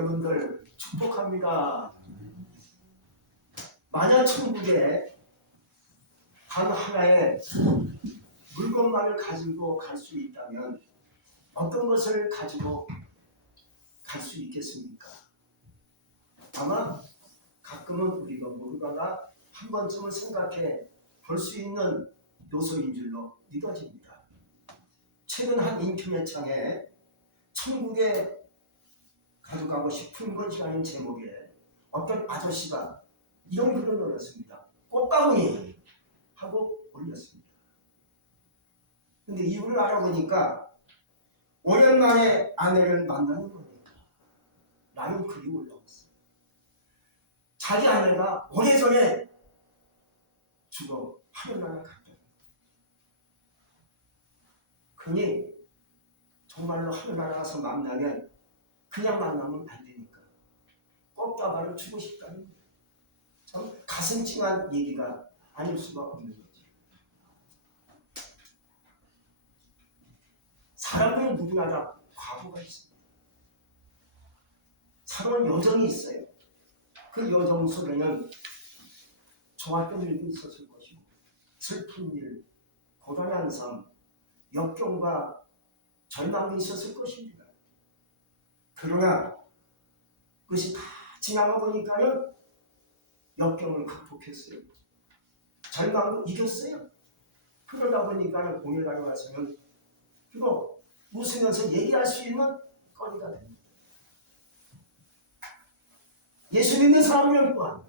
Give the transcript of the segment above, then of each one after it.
여러분들 축복합니다. 만약 천국에 단 하나의 물건만을 가지고 갈 수 있다면 어떤 것을 가지고 갈 수 있겠습니까? 아마 가끔은 우리가 모르다가 한 번쯤은 생각해 볼 수 있는 요소인 줄로 믿어집니다. 최근 한 인터넷 창에 천국에 가져가고 싶은 것이라는 제목의 어떤 아저씨가 이런 글을 올렸습니다. 꽃다운이 하고 올렸습니다. 근데 이유를 알아보니까 오랜만에 아내를 만나는 거니까 라는 글이 올라왔어요. 자기 아내가 오래전에 죽어 하늘나라 갔다. 그러니 정말로 하늘나라 가서 만나면 그냥 만나면 안 되니까 꽃다발을 주고 싶다는 거예요. 참 가슴 찡한 얘기가 아닐 수가 없는 거죠. 사람들은 누구나 다 과거가 있습니다. 사람은 여정이 있어요. 그 여정 속에는 좋았던 일도 있었을 것이고 슬픈 일, 고단한 삶, 역경과 절망도 있었을 것입니다. 그러나 그것이 다 지나가 보니까는 역경을 극복했어요. 절망도 이겼어요. 그러다 보니까는 공연하러 가서는 그거 웃으면서 얘기할 수 있는 거리가 됩니다. 예수 믿는 사람들 또한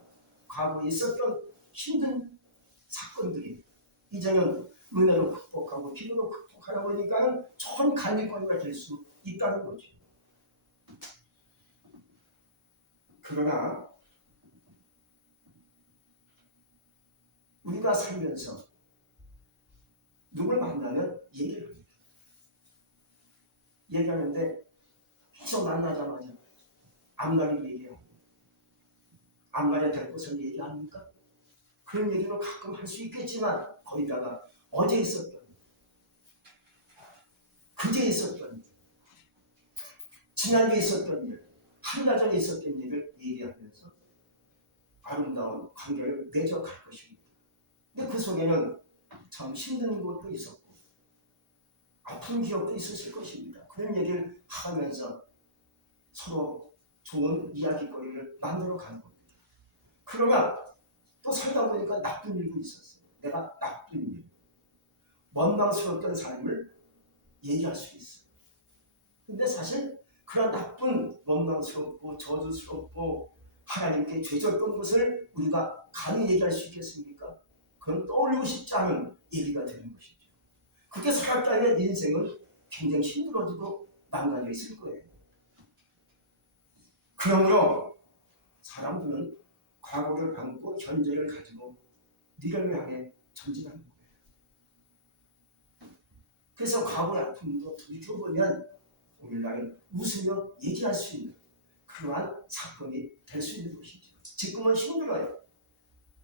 과거에 있었던 힘든 사건들이 이제는 은혜로 극복하고 기도로 극복하다 보니까는 좋은 갈림거리가 될 수 있다는 거죠. 그러나 우리가 살면서 누굴 만나면 얘기를 합니다. 얘기하는데 계속 만나자마자 앞날을 얘기하고 앞날에 될 것을 얘기합니까? 그런 얘기는 가끔 할 수 있겠지만 거기다가 어제 있었던 그제 있었던 지난주에 있었던 일, 한 달 전에 있었던 일을 얘기하면서 아름다운 관계를 맺어갈 것입니다. 근데 그 속에는 참 힘든 것도 있었고 아픈 기억도 있었을 것입니다. 그런 얘기를 하면서 서로 좋은 이야기거리를 만들어 가는 겁니다. 그러나 또 살다 보니까 나쁜 일도 있었어요. 내가 나쁜 일, 원망스러웠던 삶을 얘기할 수 있어요. 근데 사실 그런 나쁜 원망스럽고 저주스럽고 하나님께 죄졌던 것을 우리가 감히 얘기할 수 있겠습니까? 그건 떠올리고 싶지 않은 얘기가 되는 것이죠. 그렇게 살았다면 인생은 굉장히 힘들어지고 망가져 있을 거예요. 그러므로 사람들은 과거를 담고 현재를 가지고 미래를 향해 전진하는 거예요. 그래서 과거의 아픔도 돌이켜보면 오늘날은 웃으며 얘기할 수 있는 그러한 사건이 될 수 있는 것이죠. 지금은 힘들어요.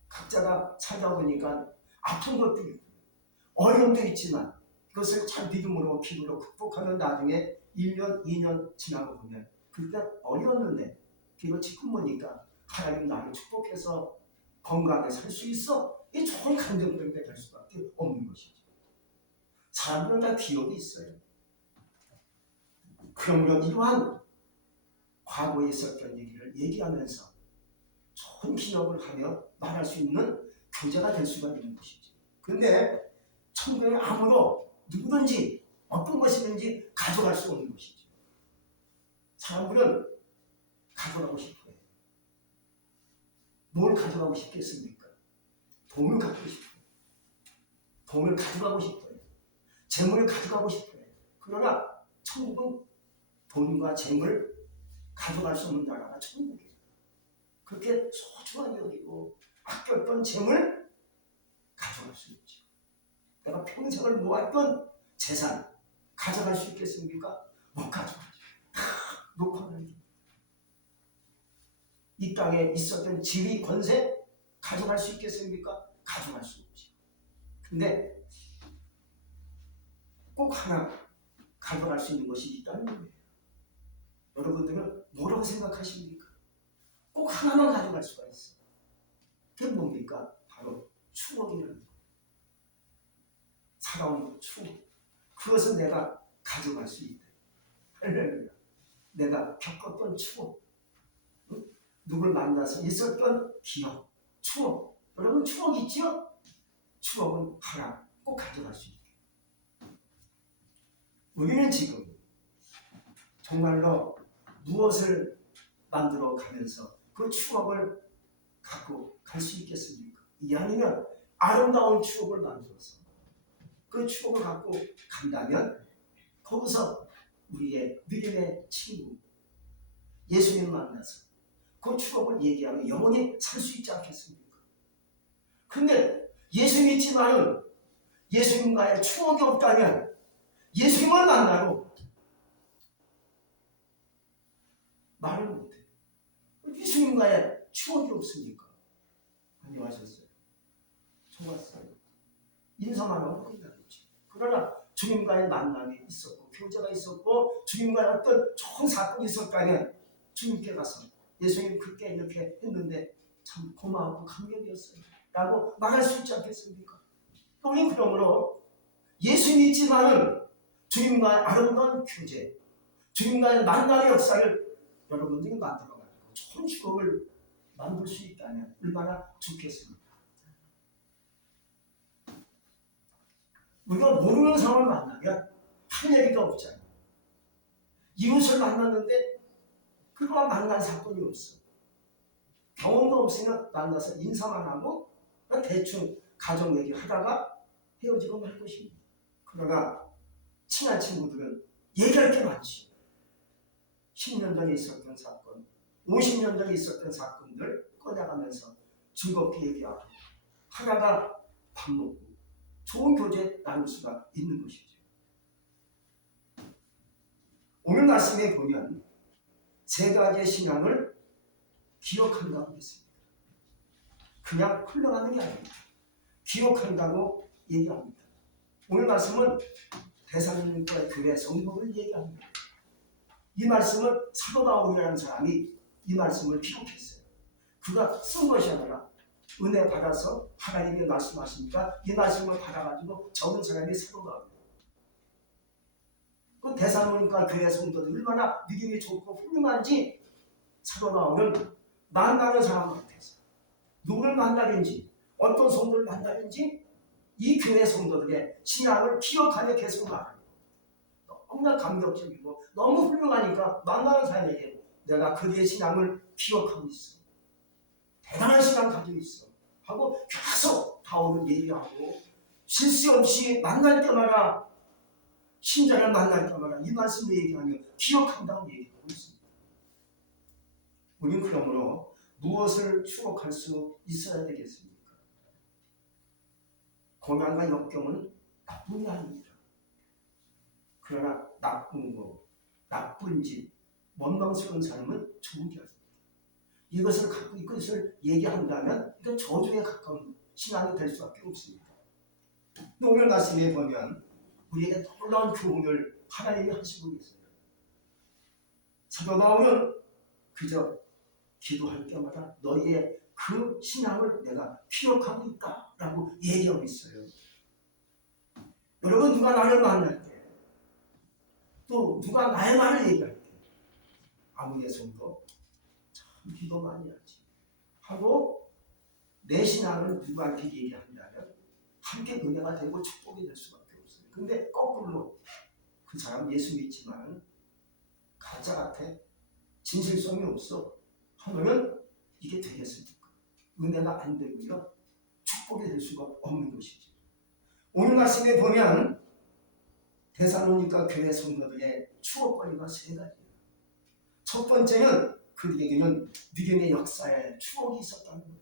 각자가 살다 보니까 아픈 것도 있고 어려움도 있지만 그것을 잘 믿음으로 기도로 극복하는 나중에 1년, 2년 지나고 보면 그때 어려웠는데 비록 지금 보니까 하나님 나를 축복해서 건강하게 살 수 있어. 이 좋은 감정들이 될 수밖에 없는 것이죠. 사람들은 다 기억이 있어요. 그러므로 이러한 과거에 있었던 얘기를 얘기하면서 좋은 기억을 하며 말할 수 있는 교제가 될 수가 있는 것이죠. 그런데 천국의 아무도 누구든지 어떤 것이든지 가져갈 수 없는 것이죠. 사람들은 가져가고 싶어요. 뭘 가져가고 싶겠습니까? 돈을 갖고 싶어요. 돈을 가져가고 싶어요. 재물을 가져가고 싶어요. 그러나 천국은 돈과 재물을 가져갈 수 없는 나라가 천국이에요. 그렇게 소중하게 여기고 아꼈던 재물 가져갈 수 있죠. 내가 평생을 모았던 재산 가져갈 수 있겠습니까? 못 가져가죠. 녹화는 이 땅에 있었던 지위 권세 가져갈 수 있겠습니까? 가져갈 수 없죠. 근데 꼭 하나 가져갈 수 있는 것이 있다는 거예요. 여러분들은 뭐로 뭐라고 생각하십니까? 꼭 하나만 가져갈 수가 있어. 그게 뭡니까? 바로 추억이라는 거예요. 살아온 추억. 그것은 내가 가져갈 수 있다. 할렐루야. 내가 겪었던 추억. 응? 누굴 만나서 있었던 기억. 추억. 여러분 추억 있죠? 추억은 하나 꼭 가져갈 수 있게. 우리는 지금 정말로 무엇을 만들어 가면서 그 추억을 갖고 갈 수 있겠습니까? 이 아니면 아름다운 추억을 만들어서 그 추억을 갖고 간다면 거기서 우리의 믿음의 친구 예수님 만나서 그 추억을 얘기하면 영원히 살 수 있지 않겠습니까? 근데 예수 믿지만은 예수님과의 추억이 없다면 예수님을 만나러 말을 못해. 예수님과의 추억이 없으니까. 안녕하셨어요. 좋았어요. 인사만 하고 끝나겠지. 그러나 주님과의 만남이 있었고 교제가 있었고 주님과의 어떤 좋은 사건이 있었다면 주님께 가서 예수님 그때 이렇게 했는데 참 고마웠고 감격이었어요 라고 말할 수 있지 않겠습니까? 우리 그러므로 예수 믿지만은 주님과의 아름다운 교제, 주님과의 만남의 역사를 여러분들이 만들어가지고 좋은 추억을 만들 수 있다면 얼마나 좋겠습니까? 우리가 모르는 사람을 만나면 할 얘기가 없잖아요. 이웃을 만났는데 그거와 만난 사건이 없어. 경험도 없으면 만나서 인사만 하고 대충 가정 얘기 하다가 헤어지고 말 것입니다. 그러나 친한 친구들은 얘기할 게 많지. 10년 전에 있었던 사건, 50년 전에 있었던 사건들 꺼내가면서 즐겁게 얘기하고 하다가 밥 먹고 좋은 교제 나눌 수가 있는 것이죠. 오늘 말씀에 보면 세 가지의 신앙을 기억한다고 했습니다. 그냥 흘러가는 게 아닙니다. 기억한다고 얘기합니다. 오늘 말씀은 데살로니가 교회 성도를 얘기합니다. 이 말씀은 사도 바울이라는 사람이 이 말씀을 기록했어요. 그가 쓴 것이 아니라 은혜 받아서 하나님이 말씀하시니까 이 말씀을 받아가지고 적은 사람이 사도 바울이에요. 그 데살로니가 교회 성도들 얼마나 믿음이 좋고 훌륭한지 사도 바울은 만나는 사람 같아서 누구를 만나든지 어떤 성도를 만나든지 이 교회 성도들의 신앙을 기억하며 계속 말해요. 너무나 감격적이고 너무 훌륭하니까 만나는 사람에게 내가 그들의 신앙을 기억하고 있어. 대단한 신앙 가지고 있어. 하고 계속 바울은 얘기하고 실수 없이 만날 때마다 신자를 만날 때마다 이 말씀을 얘기하며 기억한다고 얘기하고 있습니다. 우리는 그러므로 무엇을 추억할 수 있어야 되겠습니까? 고난과 역경은 나쁜 게 아닙니다. 그러나 나쁜 거, 나쁜 짓, 원망스러운 삶은 좋은 게 아닙니다. 이것을 갖고 이것을 얘기한다면 이건 저주에 가까운 신앙이 될 수밖에 없습니다. 오늘 말씀에 보면 우리에게 놀라운 교훈을 하나님이 하시고 계세요. 사도 바울은 그저 기도할 때마다 너희의 그 신앙을 내가 기억하고 있다라고 얘기하고 있어요. 여러분 누가 나를 만날 때 또 누가 나의 말을 얘기할 때 아무개 성도 참 기도 많이 하지 하고 내 신앙을 누구한테 얘기한다면 함께 은혜가 되고 축복이 될 수밖에 없어요. 근데 거꾸로 그 사람 예수 믿지만 가짜 같아 진실성이 없어 하면 이게 되겠습니까? 은혜가 안 되고요 축복이 될 수가 없는 것이죠. 오늘 말씀에 보면 데살로니가 교회 성도들의 추억거리가 세 가지예요. 첫 번째는 그들에게는 믿음의 역사에 추억이 있었다는 거예요.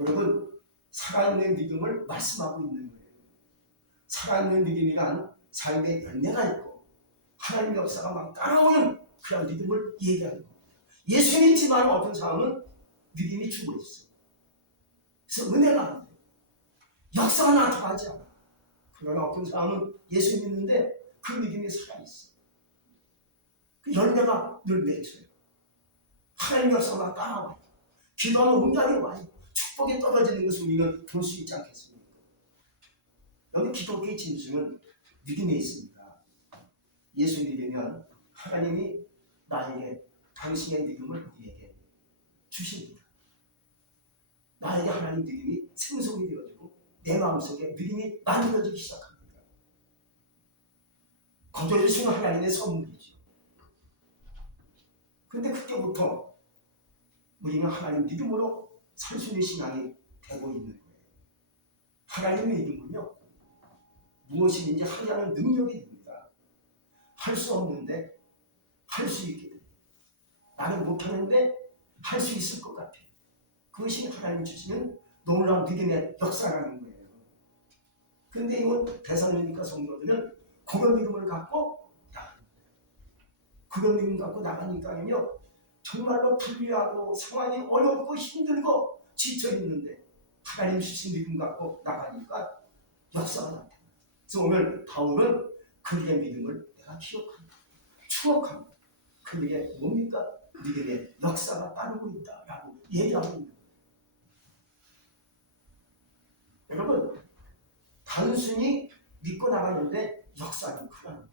여러분 살아있는 믿음을 말씀하고 있는 거예요. 살아있는 믿음이란 삶의 열매가 있고 하나님의 역사가 막 따라오는 그런 믿음을 얘기하는 겁니다. 예수 믿지만 어떤 사람은 믿음이 죽어 있어. 그래서 은혜가 안 돼. 역사가 나타나지 않아. 그러나 어떤 사람은 예수 믿는데 그 믿음이 살아있어. 그 열매가 늘 맺혀요. 하나님 역사가 따라와요. 기도하면 응답이 와요. 축복이 떨어지는 것을 우리는 볼 수 있지 않겠습니까? 여기 기독교의 진수는 믿음에 있습니다. 예수 믿으면 하나님이 나에게 당신의 믿음을 우리에게 주십니다. 나에게 하나님 믿음이 생성이 되어지고 내 마음속에 믿음이 만들어지기 시작합니다. 거둬주시는 하나님의 선물이죠. 그런데 그때부터 우리는 하나님 믿음으로 살 수 있는 신앙이 되고 있는 거예요. 하나님의 믿음은요, 무엇이든지 하려는 능력이 됩니다. 할 수 없는데 할 수 있게 됩니다. 나는 못하는데 할 수 있을 것 같아요. 그것이 하나님 주시는 놀라운 믿음의 역사라는 거예요. 그런데 이건 데살로니가 성도들은 그런 믿음을 갖고 나갑니다. 그런 믿음 갖고 나가니까요, 정말로 불리하고 상황이 어렵고 힘들고 지쳐있는데 하나님 주신 믿음 갖고 나가니까 역사가 나타나요. 그래서 오늘 바울은 그들의 믿음을 내가 기억합니다. 추억합니다. 그들의 뭡니까? 믿음의 역사가 따르고 있다라고 얘기하고 있는 거예요. 여러분, 단순히 믿고 나가는데 역사는 크다는 거예요.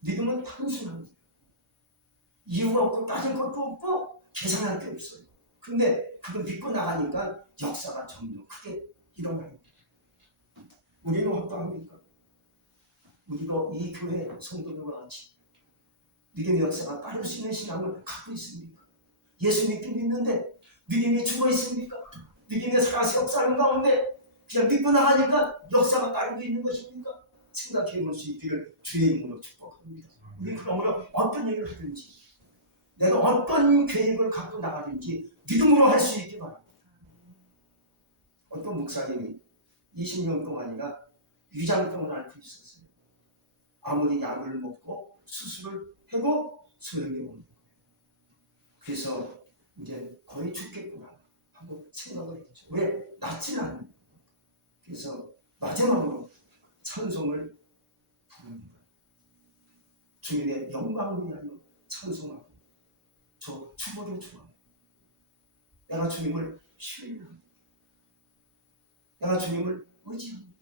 믿음은 단순한 거예요. 이유가 없고 따질 것도 없고 계산할 게 없어요. 근데 그걸 믿고 나가니까 역사가 점점 크게 일어나는 거예요. 우리는 어떠합니까? 우리도 이 교회 성도들과 같이 믿음의 역사가 따를 수 있는 신앙을 갖고 있습니까? 예수 믿는데 믿음이 죽어 있습니까? 믿음의 살아서 역사하는 가운데 그냥 믿고 나가니까 역사가 따르고 있는 것입니까? 생각해 볼 수 있기를 주의 이름으로 축복합니다. 우리 그러므로 어떤 얘기를 하든지 내가 어떤 계획을 갖고 나가든지 믿음으로 할 수 있게 바랍니다. 어떤 목사님이 20년 동안이나 위장병을 앓고 있었어요. 아무리 약을 먹고 수술을 해도 소용이 없는 거예요. 그래서 이제 거의 죽겠구나 하고 생각을 했죠. 왜? 낫지는 않는 거예요. 그래서 마지막으로 찬송을 부릅니다. 주님의 영광을 위하여 찬송하고 저 주보를 좋아합니다. 내가 주님을 신뢰합니다. 내가 주님을 의지합니다.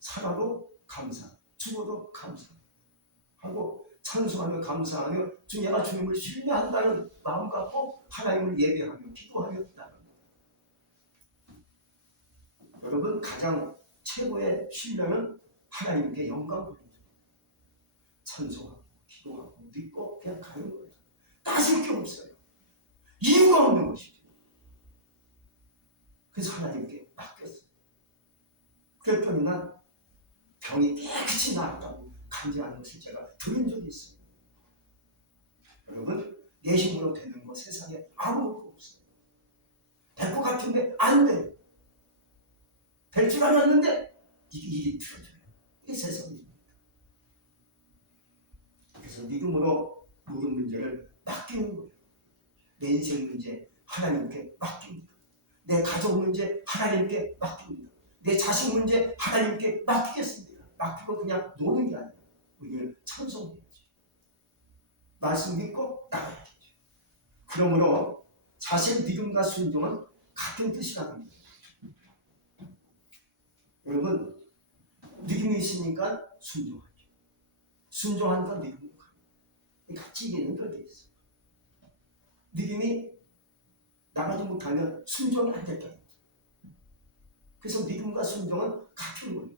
살아도 감사, 죽어도 감사하고 찬송하며 감사하며 내가 주님을 신뢰한다는 마음 갖고 하나님을 예배하며 기도하며 나갑니다. 여러분, 가장 최고의 신뢰는 하나님께 영광을 드립니다. 찬송하고 기도하고 믿고 그냥 가는 거예요. 따질 게 없어요. 이유가 없는 것이죠. 그래서 하나님께 맡겼어요. 그랬더니 난 병이 깨끗이 나았다고 간증하는 것을 제가 들은 적이 있어요. 여러분, 내 힘으로 되는 거 세상에 아무것도 없어요. 될 것 같은데 안 돼요. 될 줄 알았는데 이게 일이 틀어져요. 이게 세상입니다. 그래서 믿음으로 모든 문제를 맡기는 거예요. 내 인생 문제 하나님께 맡깁니다. 내 가족 문제 하나님께 맡깁니다. 내 자식 문제 하나님께 맡기겠습니다. 맡기고 그냥 노는 게 아니라 우리는 찬송해야죠. 말씀 믿고 나가야죠. 그러므로 사실 믿음과 순종은 같은 뜻이라는 겁니다. 여러분, 믿음이 있으니까 순종하죠. 순종하니까 믿음이 가요. 같이 연결되어 있어요. 믿음이 나가지 못하면 순종이 안 될 거예요. 그래서 믿음과 순종은 같은 거예요.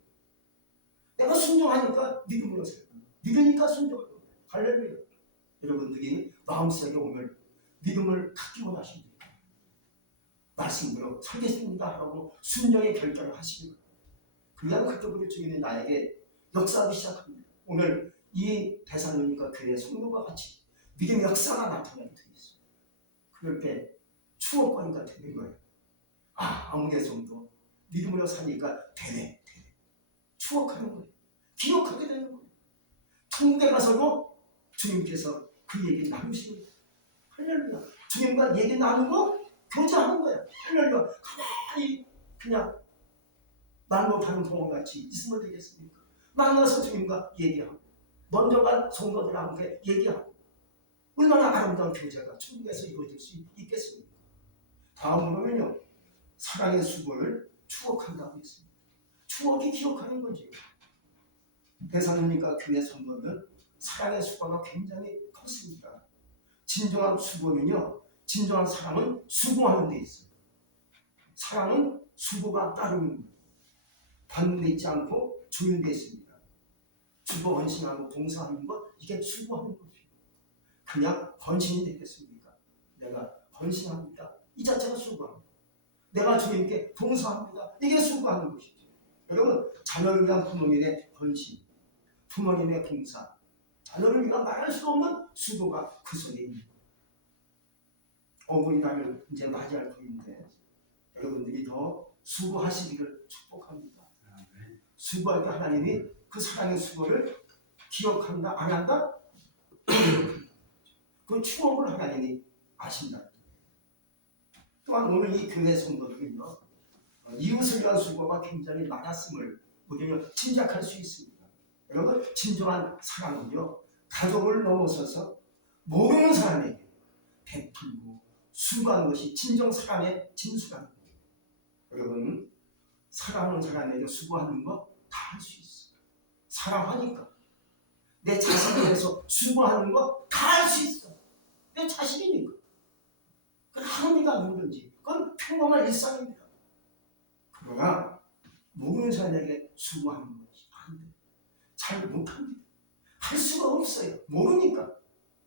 내가 순종하니까 믿음으로 살아요. 믿으니까 순종을 해요. 할렐루야. 여러분들이 마음속에 오늘 믿음을 갖기 원하십니까? 말씀으로 살겠습니다 하고 순종의 결정을 하시기 바랍니다. 그냥 그때부터 주님이 나에게 역사하기 시작합니다. 오늘 이 데살로니가 교회 성도가 같이 믿음의 역사가 나타나게 되어 있어요. 그럴 때 추억거리가 되는 거예요. 아무개 성도 믿음으로 사니까 되네. 추억하는 거예요. 기억하게 되는 거예요. 천국에 가서도 주님께서 그 얘기 나누시는 거예요. 할렐루야. 주님과 얘기 나누고 교제하는 거예요. 할렐루야. 가만히 그냥 말 못하는 동물같이 있으면 되겠습니까? 만나서 주님과 얘기하고 먼저 간 성도들한테 얘기하고 얼마나 아름다운 교제가 천국에서 이루어질 수 있겠습니까? 다음으로는요. 사랑의 수고를 추억한다고 했습니다. 추억이 기억하는 거지. 대사님과 교회 성도들 사랑의 수고가 굉장히 컸습니다. 진정한 수고는요. 진정한 사랑은 수고하는 데 있어요. 사랑은 수고가 따르는 거예요. 받는 데 있지 않고 주는 데 있습니다. 주고 헌신하고 봉사하는 것 이게 수고하는 것이에요. 그냥 헌신이 되겠습니까? 내가 헌신합니다. 이 자체가 수고합니다. 내가 주님께 봉사합니다. 이게 수고하는 것이죠. 여러분 자녀를 위한 부모님의 헌신, 부모님의 봉사, 자녀를 위한 말할 수 없는 수고가 그 속에 있는 거예요. 어머니날을 이제 맞이할 터인데 여러분들이 더 수고하시기를 축복합니다. 수고할 때 하나님이 그 사랑의 수고를 기억한다 안 한다? 그 추억을 하나님이 아신다. 또한 오늘 이 교회 성도들은요 이웃을 위한 수고가 굉장히 많았음을 우리는 짐작할 수 있습니다. 여러분 진정한 사랑은요 가족을 넘어서서 모르는 사람에게 베풀고 수고하는 것이 진정 사랑의 진수라는 거예요. 여러분 사랑하는 사람에게 수고하는 거 다 할 수 있어요. 사랑하니까 내 자신을 위해서 수고하는 거 다 할 수 있어. 내 자신이니까. 그건 하느니가 누구든지 그건 평범한 일상입니다. 그러나 모르는 사람에게 수고하는 것이 안 돼. 잘 못합니다. 할 수가 없어요. 모르니까.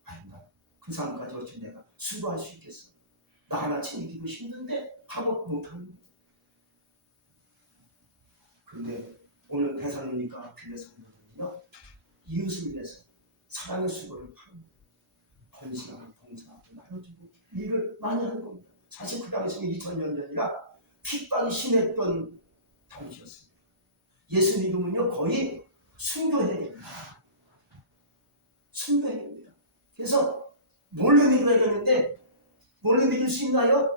아니다. 그 사람까지 어찌 내가 수고할 수 있겠어. 나 하나 챙기기도 힘든데 하고 못합니다. 그런데 오늘 대사님과 교회 성도들은요 이웃을 위해서 사랑의 수고를 합니다. 헌신하고 봉사하고 나눠주고 일을 많이 하는 겁니다. 사실 그 당시에 2000년 전이라 핍박이 심했던 당시였습니다. 예수 믿음은요 거의 순교행입니다. 순교행입니다. 그래서 몰래 믿어야 되는데 몰래 믿을 수 있나요?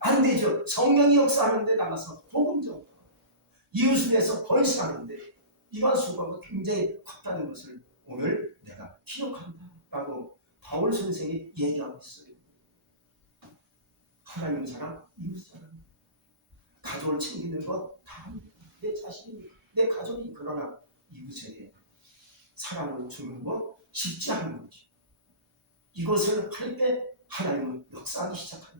안 되죠. 성령이 역사하는 데 나가서 복음 좀 이웃을 위해서 헌신하는데 이러한 수고가 굉장히 컸다는 것을 오늘 내가 기억한다라고 바울 선생이 얘기하고 있어요. 하나님 사랑, 이웃 사랑, 가족을 챙기는 것 다 합니다. 내 자신이, 내 가족이 그러나 이웃에게 사랑을 주는 거 쉽지 않은 거지. 이것을 할 때 하나님은 역사하기 시작한다.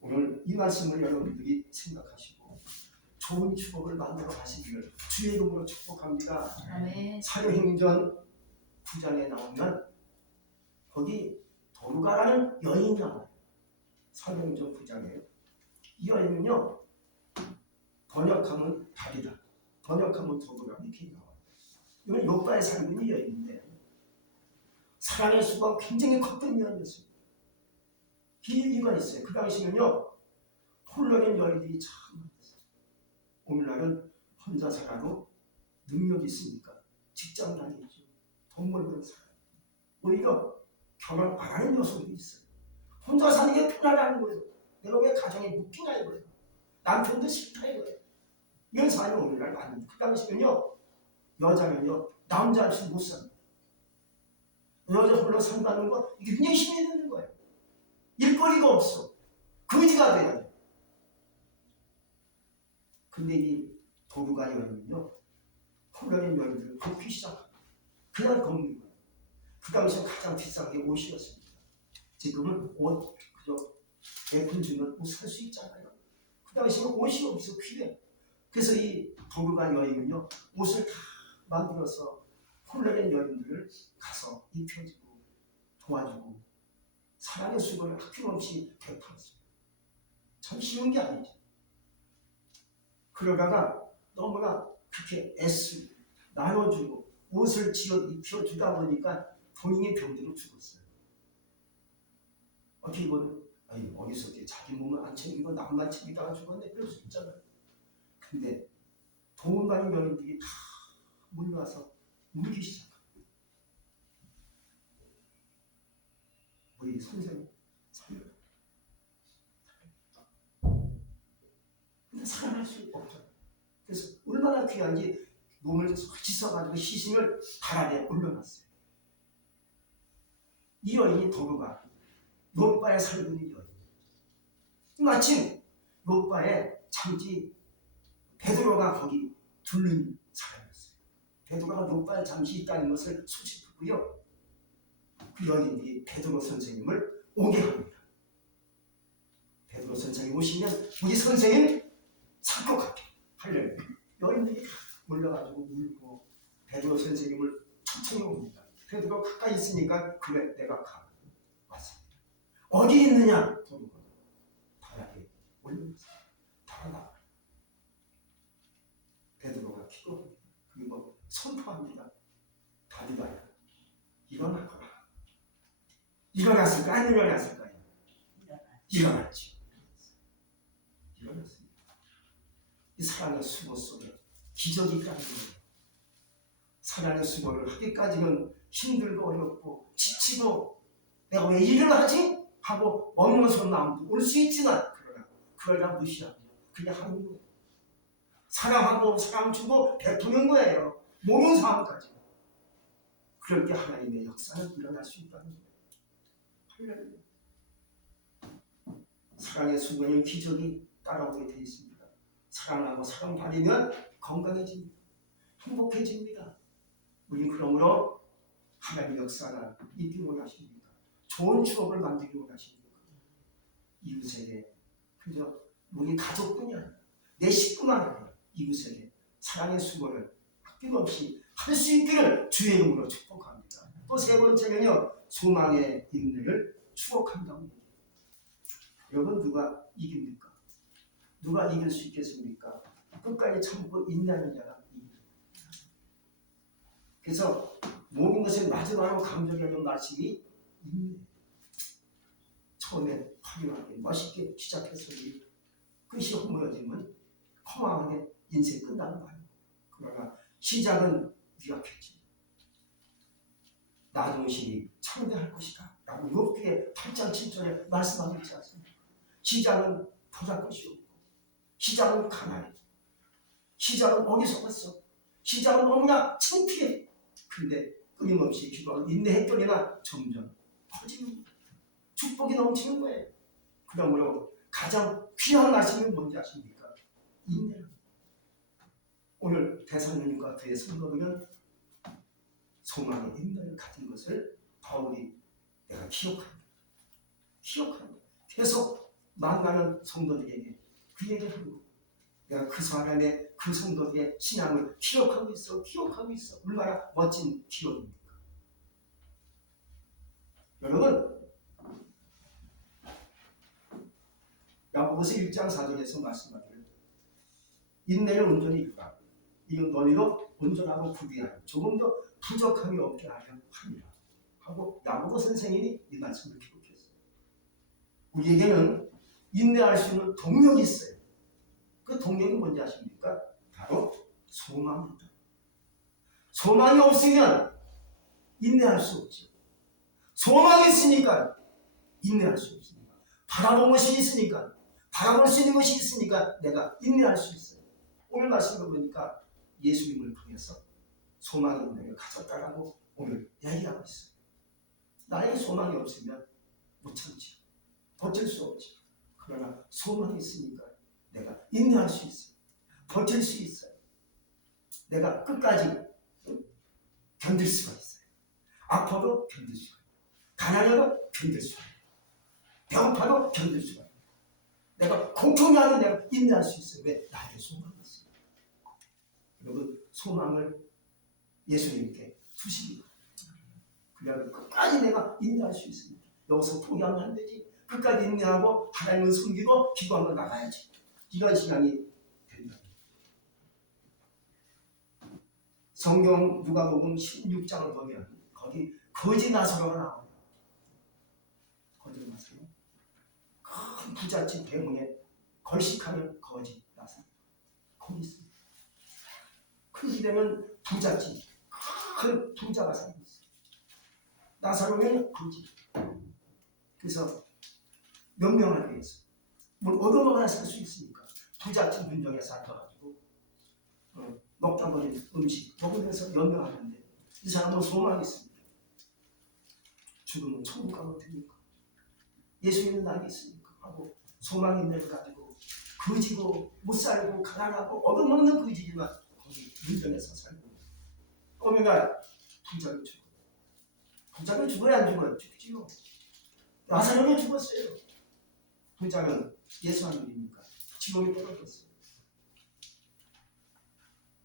오늘 이 말씀을 여러분들이 생각하시고 좋은 추억을 만들어 가시기를 주의 이름으로 축복합니다. 아멘. 사도행전 9장에 나오면 거기 도르가라는 여인이 나와요. 사도행전 9장에 이 여인은요 번역하면 달이다, 번역하면 도르가 이렇게 나와요. 이건 요바의 삶인 여인인데 사랑의 수가 굉장히 컸던 여인이었어요. 이유가 있어요. 그 당시는요 홀로된 여인들이 참 많았어요. 오늘날은 혼자 살아도 능력이 있으니까 직장 다니죠, 돈 벌는 사람, 오히려 결혼 안 하는 여성도 있어요. 혼자 사는 게 편하다는 거예요. 내가 왜 가정에 묶이냐 이거예요. 남편도 싫다 이거예요. 이런 사람이 오늘날 많습니다. 그 당시는요 여자는요 남자 없이 못 삽니다. 여자 홀로 산다는 거 이게 굉장히 힘이 드는 거예요. 일거리가 없어. 거지가 돼야 돼. 근데 이 도르가 여인은요 홀로된 여인들을 돕기 시작합니다. 그냥 돕는 거예요. 그 당시에 가장 비싼 게 옷이었습니다. 지금은 옷 그저 예쁜 주면 옷 살 수 있잖아요. 그 당시에는 옷이 없어 필요해. 그래서 이 도르가 여인은요 옷을 다 만들어서 홀로된 여인들을 가서 입혀주고 도와주고 사랑의 수고를 아낌없이 베풀었습니다. 참 쉬운 게 아니죠. 그러다가 너무나 그렇게 애쓰고 나눠주고 옷을 지어 입혀주다 보니까 본인이 병들어 죽었어요. 어떻게 보면 아니 어디서 자기 몸을 안 챙기고 남만 챙기다가 죽었네 그럴 수 있잖아요. 근데 돈 많은 여인들이 다 몰려와서 울기 시작합니다. 우리 선생님 살려. 근데 사랑할 수 없잖아요. 그래서 얼마나 귀한지 몸을 씻어가지고 시신을 발 아래 올려놨어요. 이 여인이 도로가 롯바에 살고 있는 여인. 마침 롯바의 잠시 베드로가 거기 둘린 사람이었어요. 베드로가 롯바에 잠시 있다는 것을 소식 듣고요. 그 여인이 베드로 선생님을 오게 합니다. 베드로 선생님 오시면 우리 선생님 상복하게 하려면 여인들이 다 몰려가지고 울고 베드로 선생님을 초청해 옵니다. 베드로 가까이 있으니까 그래 내가 가 왔습니다. 어디 있느냐? 도로가 바닥에 올려있어요. 달아나 베드로가 키고 그리고 선포합니다. 다리가 일어나거라. 일어났을까? 안 일어났을까요? 일어났지. 일어났습니다. 이 사랑의 수고 속에 기적이 있다는 거예요. 사랑의 수고를 하기까지는 힘들고 어렵고 지치고 내가 왜 일을 하지? 하고 멈춰서 나오고 올 수 있지만 그러나 그걸 다 무시하고 그냥 하는 거예요. 사랑하고 사랑 주고 베푸는 거예요. 모든 상황까지. 그럴 때 하나님의 역사는 일어날 수 있다는 거예요. 할렐루야. 사랑의 수고는 기적이 따라오게 되어 있습니다. 사랑하고 사랑받으면 건강해집니다. 행복해집니다. 우리 그러므로 하나님의 역사가 있기 원하십니까? 좋은 추억을 만들기 원하십니까? 이웃에게 그저 우리 가족뿐이 아니라 내 식구만 아니라 이웃에게 사랑의 수고를 아낌없이 할 수 있기를 주의 이름으로 축복합니다. 또 세 번째는요, 소망의 인내를 추억한다고 합니다. 여러분 누가 이깁니까? 누가 이길 수 있겠습니까? 끝까지 참고 인내하는 자가 이깁니다. 그래서 모든 것을 마지막으로 강조하는 말씀이 인내. 처음에 화려하게 멋있게 시작했으니 끝이 허물어지면 허망하게 인생이 끝나는 거예요. 그러나 시작은 미약했지. 나중심이 창대할 것이다 라고 욥기의 8장 7절에 말씀하고 있지 않습니까? 시작은 보잘것이 없고 시작은 가난해. 시작은 어디서 왔어? 시작은 너무나 창피해. 근데 끊임없이 기도하고 인내했더니나 점점 커지는 거예요. 축복이 넘치는 거예요. 그러므로 가장 귀한 말씀이 뭔지 아십니까? 인내랍니다. 오늘 대사님과 그의 성도들은 소망의 인내를 가진 것을 바울이 내가 기억한다. 계속 만나는 성도들에게 그 얘기를 하고 내가 그 사람의 그 성도들의 신앙을 기억하고 있어. 얼마나 멋진 기억입니까? 여러분 야고보서 1장 4절에서 말씀하기를 인내를 온전히 유라 이는 너희로 온전하고 부귀하여 조금도 부족함이 없게 하려 함이라 하고 야고보 선생님이 이 말씀을 기록했어요. 우리에게는 인내할 수 있는 동력이 있어요. 그 동력이 뭔지 아십니까? 바로 소망입니다. 소망이 없으면 인내할 수 없죠. 소망이 있으니까 인내할 수 없습니다. 바라본 것이 있으니까 바라볼 수 있는 것이 있으니까 내가 인내할 수 있어요. 오늘 말씀을 보니까 예수님을 통해서 소망의 인내를 가졌다라고 오늘 이야기하고 있어요. 나의 소망이 없으면 못 참지. 버틸 수 없지. 그러나 소망이 있으니까 내가 인내할 수 있어요. 버틸 수 있어요. 내가 끝까지 견딜 수가 있어요. 아파도 견딜 수가 있어요. 가난해도 견딜 수가 있어요. 배고파도 견딜 수가 있어요. 내가 공통하면 내가 인내할 수 있어요. 왜? 나의 소망이 있어요. 여러분 소망을 예수님께 주시기 바랍니다. 그래야 끝까지 내가 인내할 수 있습니다. 여기서 포기하면 안 되지. 끝까지 인내하고 하나님을 섬기고 기도하며 나가야지. 이런 신앙이 된다. 성경 누가복음 16장을 보면 거기 거지 나사로가 나와요. 거지 나사로. 큰 부잣집 대문에 걸식하는 거지 나사로. 거기 있습니다. 큰 집에는 부잣집, 큰 부자가 살고 있어요. 나사로는 거지. 그래서 명명하기 위해서 뭘 얻어먹어야 살 수 있으니까 부잣집 문정에 살아가지고 먹다버린 음식 먹으면서 연명하는데 이 사람은 소망이 있습니다. 죽으면 천국 가면 됩니까? 예수님은 나이 있습니까? 하고 소망 있는 가지고 거지고 못 살고 가난하고 얻어먹는 거지지만 거기 문전에서 살고 어머니가 부자로 죽어요. 부자는 죽어야 안 죽어요? 죽지요. 나사로는 죽었어요. 부자는 예수 안 믿습니까? 지옥에 떨어졌어요.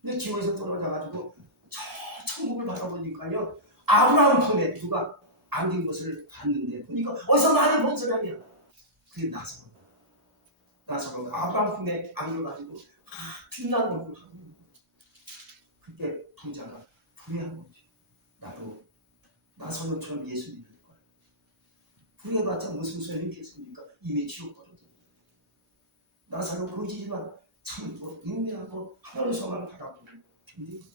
근데 지옥에서 떨어져가지고 저 천국을 바라보니까요, 아브라함 품에 누가 안긴 것을 봤는데 보니까 어디서 많이 본 사람이야. 그게 나사로. 나사로가 아브라함 품에 안겨가지고 빛난 얼굴을 하고 있는 거예요. 그때 부자가 후회한 거죠. 나도 나사로처럼 예수 믿을 거야. 후회해봤자 무슨 소용이 있겠습니까? 이미 지옥 떨어졌어. 나사로 거지지만 참고 인내하고 하나님 소망을 바라보고 견딘 거죠.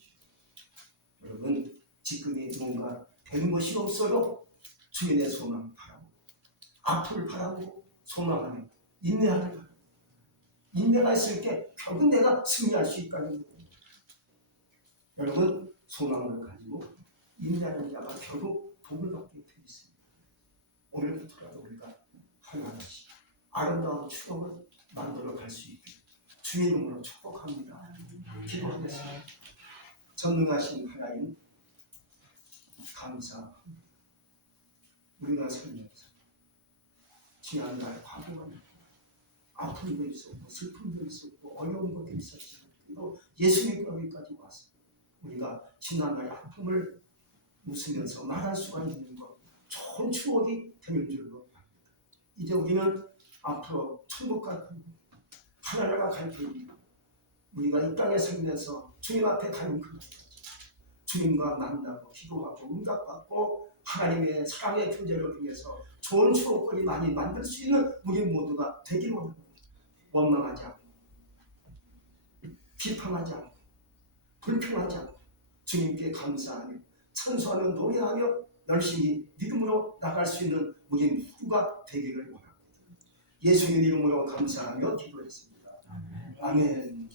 여러분, 지금이 뭔가 되는 것이 없어요. 주인의 소망 바라보고 앞을 바라보고 소망하며 인내하는 거예요. 인내가 있을 때 결국 내가 승리할 수 있다는 거예요. 여러분, 소망을 가지고 인내하는 자가 결국 복을 받게 되어 있습니다. 오늘부터라도 우리가 하나씩 아름다운 추억을 만들어 갈 수 있게 주의 이름으로 축복합니다. 기도하겠습니다. 전능하신 하나님, 감사합니다. 우리가 살면서 지난 날 과거가 아픔도 있었고 슬픔도 있었고 어려운 것도 있었지만 또 예수님 거기까지 와서 우리가 지난 날 아픔을 웃으면서 말할 수가 있는 것, 좋은 추억이 되는 줄로 압니다. 이제 우리는 앞으로 천국 같은 하나님과 갈 테니 우리가 이 땅에 살면서 주님 앞에 가는 그날까지 주님과 만나고 기도하고 응답받고 하나님의 사랑의 교제를 통해서 좋은 추억거리 많이 만들 수 있는 우리 모두가 되기를 원합니다. 원망하지 않고 비판하지 않고 불평하지 않고 주님께 감사하며 찬송하며 노래하며 열심히 믿음으로 나갈 수 있는 우리 모두가 되기를 원합니다. 예수님 이름으로 감사하며 기도했습니다. 아멘.